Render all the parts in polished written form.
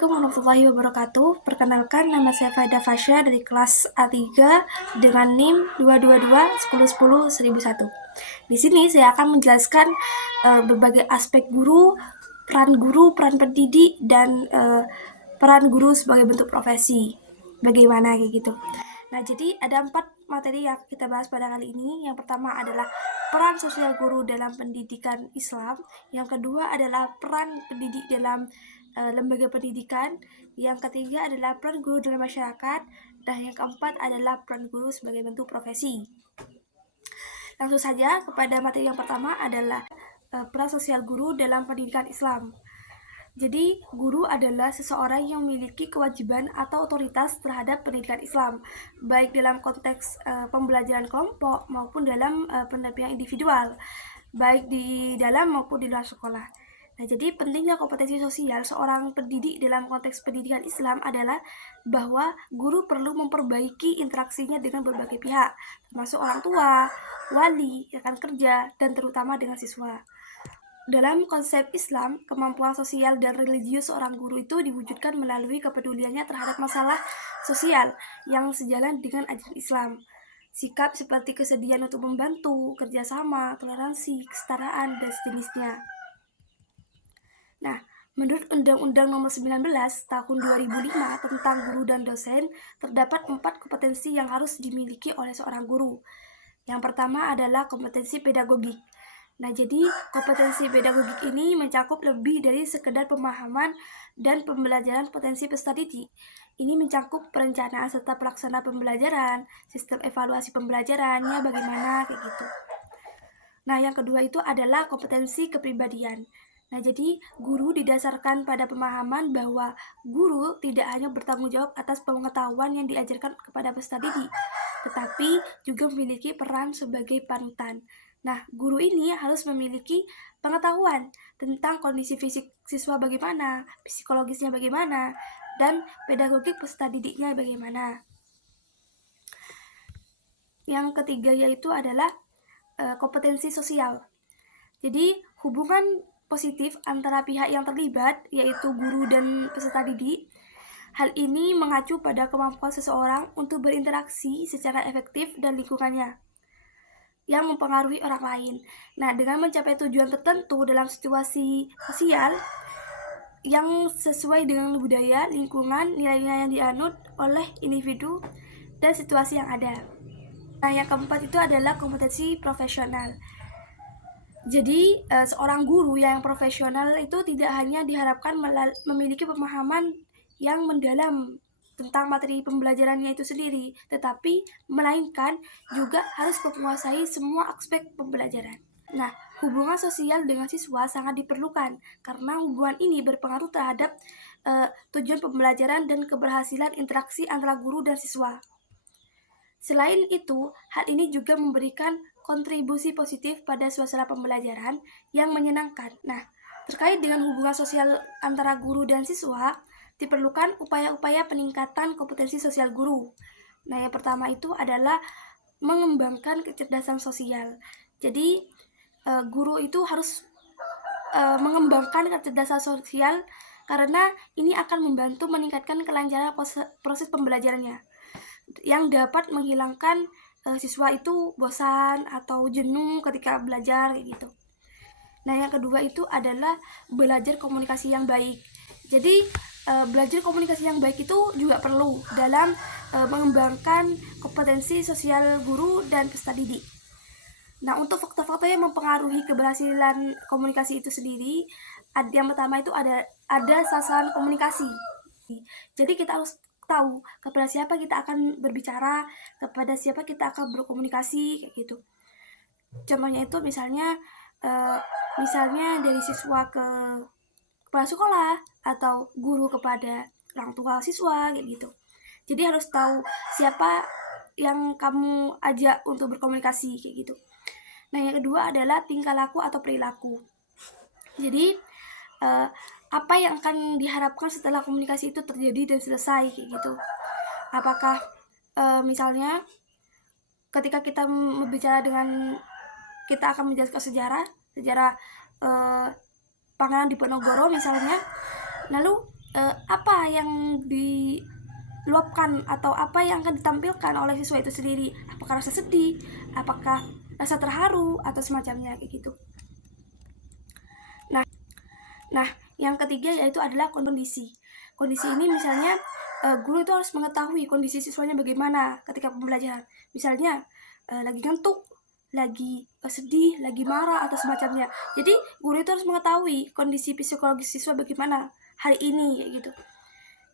Assalamualaikum warahmatullahi wabarakatuh. Perkenalkan, nama saya Faida Fasya dari kelas A3 dengan NIM 222-1010-1001. Di sini saya akan menjelaskan berbagai aspek guru, peran pendidik, dan peran guru sebagai bentuk profesi. Bagaimana kayak gitu. Nah, jadi ada 4 materi yang kita bahas pada kali ini. Yang pertama adalah peran sosial guru dalam pendidikan Islam. Yang kedua adalah peran pendidik dalam lembaga pendidikan. Yang ketiga adalah peran guru dalam masyarakat. Dan yang keempat adalah peran guru sebagai bentuk profesi. Langsung saja kepada materi yang pertama adalah peran sosial guru dalam pendidikan Islam. Jadi, guru adalah seseorang yang memiliki kewajiban atau otoritas terhadap pendidikan Islam, baik dalam konteks pembelajaran kelompok maupun dalam pendampingan individual, baik di dalam maupun di luar sekolah. Nah, jadi pentingnya kompetensi sosial seorang pendidik dalam konteks pendidikan Islam adalah bahwa guru perlu memperbaiki interaksinya dengan berbagai pihak, termasuk orang tua, wali, rekan kerja, dan terutama dengan siswa. Dalam konsep Islam, kemampuan sosial dan religius seorang guru itu diwujudkan melalui kepeduliannya terhadap masalah sosial yang sejalan dengan ajaran Islam. Sikap seperti kesediaan untuk membantu, kerjasama, toleransi, kesetaraan, dan sejenisnya. Nah, menurut Undang-Undang Nomor 19 Tahun 2005 tentang guru dan dosen, terdapat 4 kompetensi yang harus dimiliki oleh seorang guru. Yang pertama adalah kompetensi pedagogik. Nah, jadi kompetensi pedagogik ini mencakup lebih dari sekedar pemahaman dan pembelajaran potensi peserta didik. Ini mencakup perencanaan serta pelaksana pembelajaran, sistem evaluasi pembelajarannya bagaimana, kayak gitu. Nah, yang kedua itu adalah kompetensi kepribadian. Nah, jadi guru didasarkan pada pemahaman bahwa guru tidak hanya bertanggung jawab atas pengetahuan yang diajarkan kepada peserta didik, tetapi juga memiliki peran sebagai panutan. Nah, guru ini harus memiliki pengetahuan tentang kondisi fisik siswa bagaimana, psikologisnya bagaimana, dan pedagogik peserta didiknya bagaimana. Yang ketiga yaitu adalah kompetensi sosial. Jadi, hubungan positif antara pihak yang terlibat, yaitu guru dan peserta didik. Hal ini mengacu pada kemampuan seseorang untuk berinteraksi secara efektif dan lingkungannya yang mempengaruhi orang lain. Nah, dengan mencapai tujuan tertentu dalam situasi sosial yang sesuai dengan budaya, lingkungan, nilai-nilai yang dianut oleh individu, dan situasi yang ada. Nah, yang keempat itu adalah kompetensi profesional. Jadi, seorang guru yang profesional itu tidak hanya diharapkan memiliki pemahaman yang mendalam tentang materi pembelajarannya itu sendiri, tetapi melainkan juga harus menguasai semua aspek pembelajaran. Nah, hubungan sosial dengan siswa sangat diperlukan karena hubungan ini berpengaruh terhadap tujuan pembelajaran dan keberhasilan interaksi antara guru dan siswa. Selain itu, hal ini juga memberikan kontribusi positif pada suasana pembelajaran yang menyenangkan. Nah, terkait dengan hubungan sosial antara guru dan siswa, diperlukan upaya-upaya peningkatan kompetensi sosial guru. Nah, yang pertama itu adalah mengembangkan kecerdasan sosial. Jadi, guru itu harus mengembangkan kecerdasan sosial karena ini akan membantu meningkatkan kelancaran proses pembelajarannya yang dapat menghilangkan siswa itu bosan atau jenuh ketika belajar kayak gitu. Nah, yang kedua itu adalah belajar komunikasi yang baik. Jadi, belajar komunikasi yang baik itu juga perlu dalam mengembangkan kompetensi sosial guru dan peserta didik. Nah, untuk faktor-faktor yang mempengaruhi keberhasilan komunikasi itu sendiri, yang pertama itu ada sasaran komunikasi. Jadi kita harus tahu kepada siapa kita akan berbicara, kepada siapa kita akan berkomunikasi, kayak gitu. Contohnya itu misalnya dari siswa ke kepala sekolah atau guru kepada orang tua siswa, kayak gitu. Jadi harus tahu siapa yang kamu ajak untuk berkomunikasi, kayak gitu. Nah, yang kedua adalah tingkah laku atau perilaku. Jadi apa yang akan diharapkan setelah komunikasi itu terjadi dan selesai, kayak gitu. Apakah misalnya ketika kita berbicara dengan, kita akan menjelaskan sejarah Pangeran Diponegoro misalnya, lalu apa yang diluapkan atau apa yang akan ditampilkan oleh siswa itu sendiri, apakah rasa sedih, apakah rasa terharu atau semacamnya kayak gitu. Nah, yang ketiga yaitu adalah kondisi. Kondisi ini misalnya guru itu harus mengetahui kondisi siswanya bagaimana ketika pembelajaran. Misalnya lagi ngantuk, lagi sedih, lagi marah atau semacamnya. Jadi guru itu harus mengetahui kondisi psikologis siswa bagaimana hari ini kayak gitu.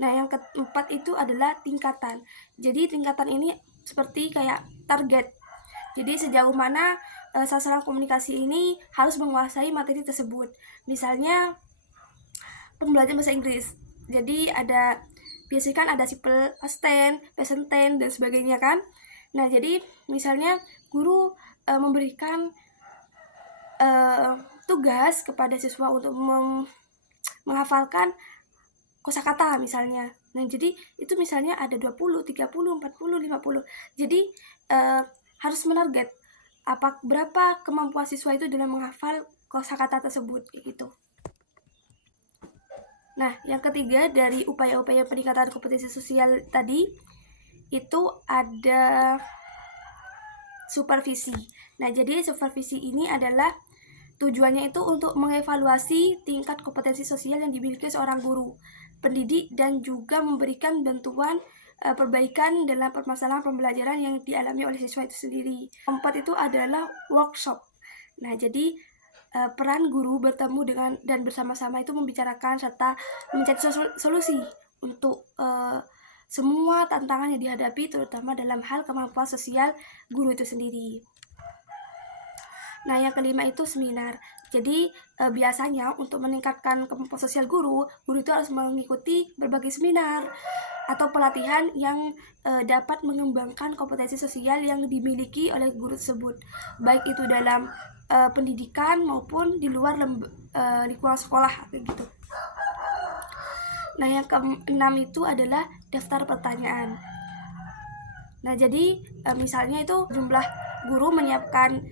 Nah, yang keempat itu adalah tingkatan. Jadi tingkatan ini seperti kayak target. Jadi sejauh mana sasaran komunikasi ini harus menguasai materi tersebut. Misalnya pembelajaran bahasa Inggris. Jadi biasanya kan ada simple past tense, present tense dan sebagainya kan. Nah, jadi misalnya guru memberikan tugas kepada siswa untuk menghafalkan kosakata misalnya. Nah, jadi itu misalnya ada 20, 30, 40, 50. Jadi harus menarget berapa kemampuan siswa itu dalam menghafal kosakata tersebut gitu. Nah, yang ketiga dari upaya-upaya peningkatan kompetensi sosial tadi itu ada supervisi. Nah, jadi supervisi ini adalah tujuannya itu untuk mengevaluasi tingkat kompetensi sosial yang dimiliki seorang guru, pendidik, dan juga memberikan bantuan perbaikan dalam permasalahan pembelajaran yang dialami oleh siswa itu sendiri. Keempat itu adalah workshop. Nah, jadi peran guru bertemu dengan dan bersama-sama itu membicarakan serta mencari solusi untuk semua tantangan yang dihadapi, terutama dalam hal kemampuan sosial guru itu sendiri. Nah, yang kelima itu seminar. Jadi biasanya untuk meningkatkan kemampuan sosial guru itu harus mengikuti berbagai seminar atau pelatihan yang dapat mengembangkan kompetensi sosial yang dimiliki oleh guru tersebut, baik itu dalam pendidikan maupun di luar lingkungan sekolah kayak gitu. Nah, yang keenam itu adalah daftar pertanyaan. Nah, jadi misalnya itu jumlah guru menyiapkan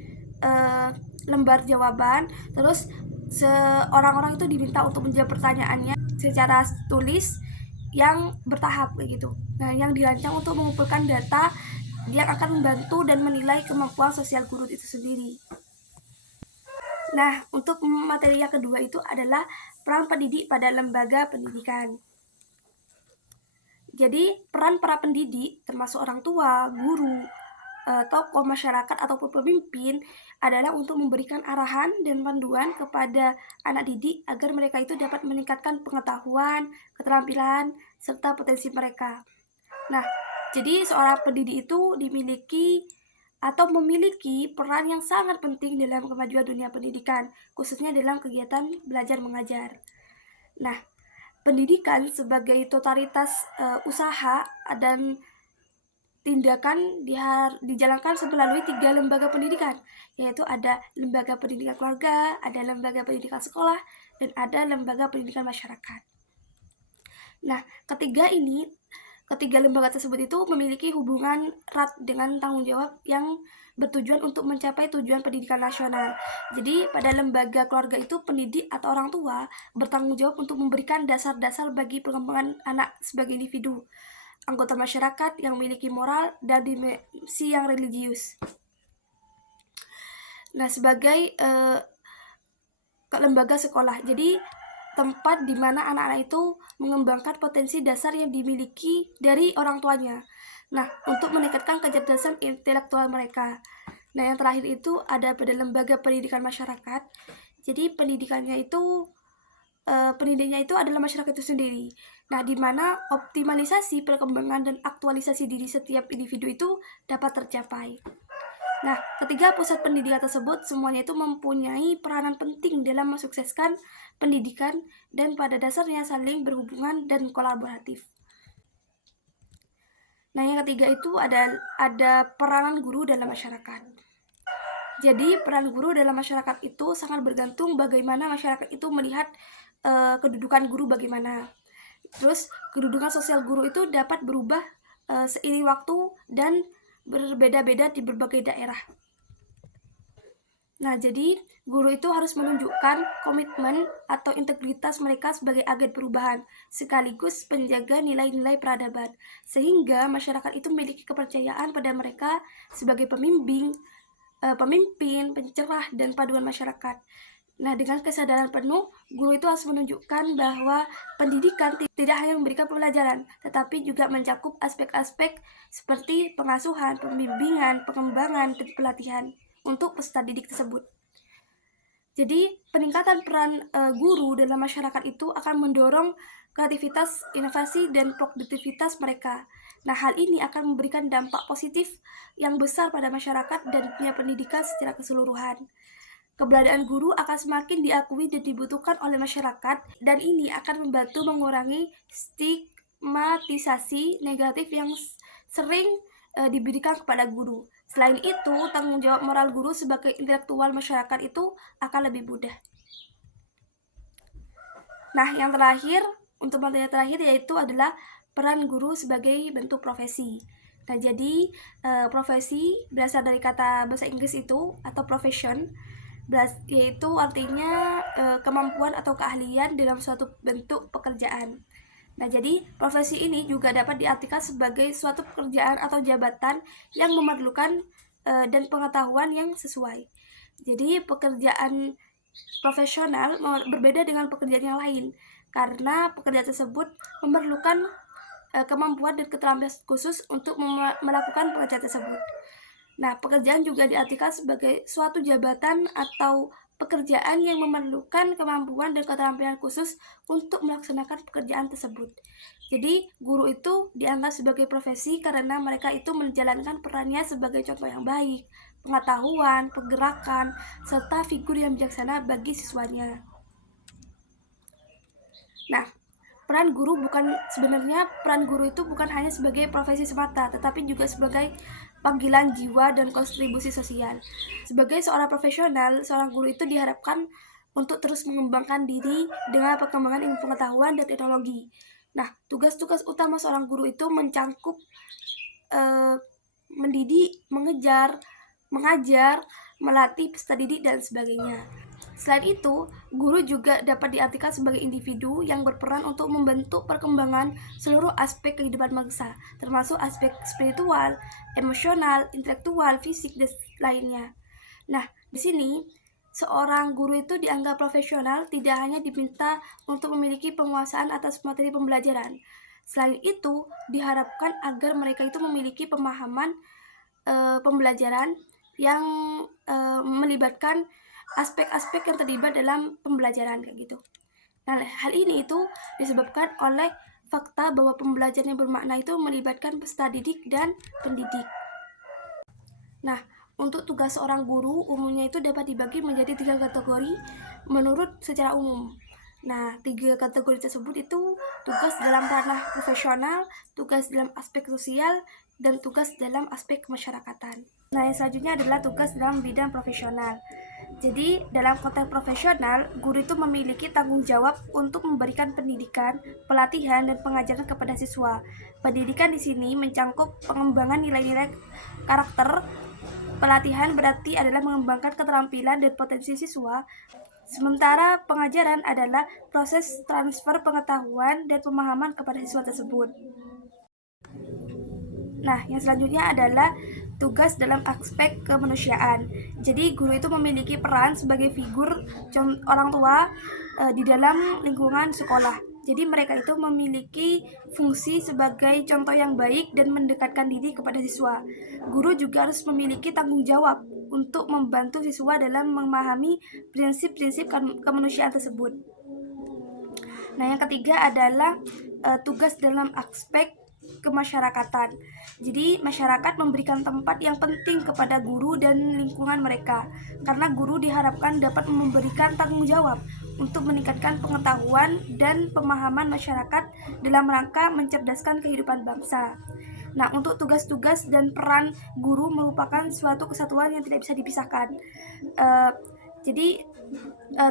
lembar jawaban, terus orang-orang itu diminta untuk menjawab pertanyaannya secara tulis yang bertahap kayak gitu. Nah, yang dirancang untuk mengumpulkan data yang akan membantu dan menilai kemampuan sosial guru itu sendiri. Nah, untuk materi yang kedua itu adalah peran pendidik pada lembaga pendidikan. Jadi, peran para pendidik termasuk orang tua, guru, tokoh masyarakat ataupun pemimpin adalah untuk memberikan arahan dan panduan kepada anak didik agar mereka itu dapat meningkatkan pengetahuan, keterampilan, serta potensi mereka. Nah, jadi seorang pendidik itu memiliki peran yang sangat penting dalam kemajuan dunia pendidikan, khususnya dalam kegiatan belajar mengajar. Nah, pendidikan sebagai totalitas usaha dan tindakan dijalankan melalui 3 lembaga pendidikan, yaitu ada lembaga pendidikan keluarga, ada lembaga pendidikan sekolah, dan ada lembaga pendidikan masyarakat. Nah, ketiga lembaga tersebut itu memiliki hubungan erat dengan tanggung jawab yang bertujuan untuk mencapai tujuan pendidikan nasional. Jadi, pada lembaga keluarga itu pendidik atau orang tua bertanggung jawab untuk memberikan dasar-dasar bagi pengembangan anak sebagai individu, anggota masyarakat yang memiliki moral dan dimensi yang religius. Nah, sebagai lembaga sekolah, jadi tempat di mana anak-anak itu mengembangkan potensi dasar yang dimiliki dari orang tuanya. Nah, untuk meningkatkan kecerdasan intelektual mereka. Nah, yang terakhir itu ada pada lembaga pendidikan masyarakat. Jadi pendidiknya itu adalah masyarakat itu sendiri. Nah, di mana optimalisasi perkembangan dan aktualisasi diri setiap individu itu dapat tercapai. Nah, ketiga pusat pendidikan tersebut semuanya itu mempunyai peranan penting dalam mensukseskan pendidikan dan pada dasarnya saling berhubungan dan kolaboratif. Nah, yang ketiga itu ada peranan guru dalam masyarakat. Jadi, peran guru dalam masyarakat itu sangat bergantung bagaimana masyarakat itu melihat kedudukan guru bagaimana. Terus, kedudukan sosial guru itu dapat berubah seiring waktu dan berbeda-beda di berbagai daerah. Nah, jadi guru itu harus menunjukkan komitmen atau integritas mereka sebagai agen perubahan, sekaligus penjaga nilai-nilai peradaban, sehingga masyarakat itu memiliki kepercayaan pada mereka sebagai pemimpin, pencerah, dan paduan masyarakat. Nah, dengan kesadaran penuh, guru itu harus menunjukkan bahwa pendidikan tidak hanya memberikan pembelajaran, tetapi juga mencakup aspek-aspek seperti pengasuhan, pembimbingan, pengembangan, dan pelatihan untuk peserta didik tersebut. Jadi, peningkatan peran guru dalam masyarakat itu akan mendorong kreativitas, inovasi, dan produktivitas mereka. Nah, hal ini akan memberikan dampak positif yang besar pada masyarakat dan dunia pendidikan secara keseluruhan. Keberadaan guru akan semakin diakui dan dibutuhkan oleh masyarakat, dan ini akan membantu mengurangi stigmatisasi negatif yang sering diberikan kepada guru. Selain itu, tanggung jawab moral guru sebagai intelektual masyarakat itu akan lebih mudah. Nah, yang terakhir, untuk materi terakhir yaitu adalah peran guru sebagai bentuk profesi. Nah, jadi profesi berasal dari kata bahasa Inggris itu atau profession, yaitu artinya kemampuan atau keahlian dalam suatu bentuk pekerjaan. Nah, jadi profesi ini juga dapat diartikan sebagai suatu pekerjaan atau jabatan yang memerlukan dan pengetahuan yang sesuai. Jadi pekerjaan profesional berbeda dengan pekerjaan yang lain karena pekerjaan tersebut memerlukan kemampuan dan keterampilan khusus untuk melakukan pekerjaan tersebut. Nah, pekerjaan juga diartikan sebagai suatu jabatan atau pekerjaan yang memerlukan kemampuan dan keterampilan khusus untuk melaksanakan pekerjaan tersebut. Jadi, guru itu dianggap sebagai profesi karena mereka itu menjalankan perannya sebagai contoh yang baik, pengetahuan, pergerakan, serta figur yang bijaksana bagi siswanya. Nah, peran guru itu bukan hanya sebagai profesi semata, tetapi juga sebagai panggilan jiwa dan kontribusi sosial. Sebagai seorang profesional, seorang guru itu diharapkan untuk terus mengembangkan diri dengan perkembangan ilmu pengetahuan dan teknologi. Nah, tugas-tugas utama seorang guru itu mencangkup mendidik, mengajar, melatih peserta didik, dan sebagainya. Selain itu, guru juga dapat diartikan sebagai individu yang berperan untuk membentuk perkembangan seluruh aspek kehidupan bangsa, termasuk aspek spiritual, emosional, intelektual, fisik, dan lainnya. Nah, di sini seorang guru itu dianggap profesional tidak hanya diminta untuk memiliki penguasaan atas materi pembelajaran. Selain itu, diharapkan agar mereka itu memiliki pemahaman pembelajaran yang melibatkan aspek-aspek yang terlibat dalam pembelajaran kayak gitu. Nah, hal ini itu disebabkan oleh fakta bahwa pembelajaran yang bermakna itu melibatkan peserta didik dan pendidik. Nah, untuk tugas seorang guru umumnya itu dapat dibagi menjadi 3 kategori menurut secara umum. Nah, 3 kategori tersebut itu tugas dalam ranah profesional, tugas dalam aspek sosial, dan tugas dalam aspek kemasyarakatan. Nah, yang selanjutnya adalah tugas dalam bidang profesional. Jadi, dalam konteks profesional, guru itu memiliki tanggung jawab untuk memberikan pendidikan, pelatihan, dan pengajaran kepada siswa. Pendidikan di sini mencangkup pengembangan nilai-nilai karakter. Pelatihan berarti adalah mengembangkan keterampilan dan potensi siswa. Sementara pengajaran adalah proses transfer pengetahuan dan pemahaman kepada siswa tersebut. Nah, yang selanjutnya adalah tugas dalam aspek kemanusiaan. Jadi, guru itu memiliki peran sebagai figur orang tua di dalam lingkungan sekolah. Jadi, mereka itu memiliki fungsi sebagai contoh yang baik dan mendekatkan diri kepada siswa. Guru juga harus memiliki tanggung jawab untuk membantu siswa dalam memahami prinsip-prinsip kemanusiaan tersebut. Nah, yang ketiga adalah tugas dalam aspek kemasyarakatan. Jadi, masyarakat memberikan tempat yang penting kepada guru dan lingkungan mereka, karena guru diharapkan dapat memberikan tanggung jawab untuk meningkatkan pengetahuan dan pemahaman masyarakat dalam rangka mencerdaskan kehidupan bangsa. Nah, untuk tugas-tugas dan peran guru merupakan suatu kesatuan yang tidak bisa dipisahkan. Jadi,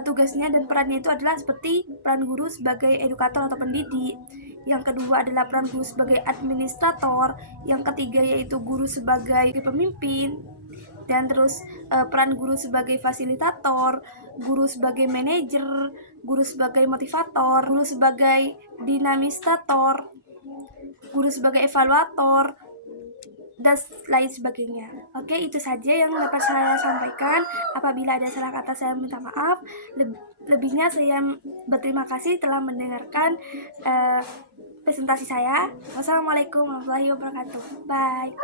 tugasnya dan perannya itu adalah seperti peran guru sebagai edukator atau pendidik, yang kedua adalah peran guru sebagai administrator, yang ketiga yaitu guru sebagai pemimpin, dan terus peran guru sebagai fasilitator, guru sebagai manajer, guru sebagai motivator, guru sebagai dinamisator, guru sebagai evaluator, dan lain sebagainya. Oke, itu saja yang dapat saya sampaikan. Apabila ada salah kata, saya minta maaf. Lebihnya saya berterima kasih telah mendengarkan presentasi saya. Wassalamualaikum warahmatullahi wabarakatuh. Bye.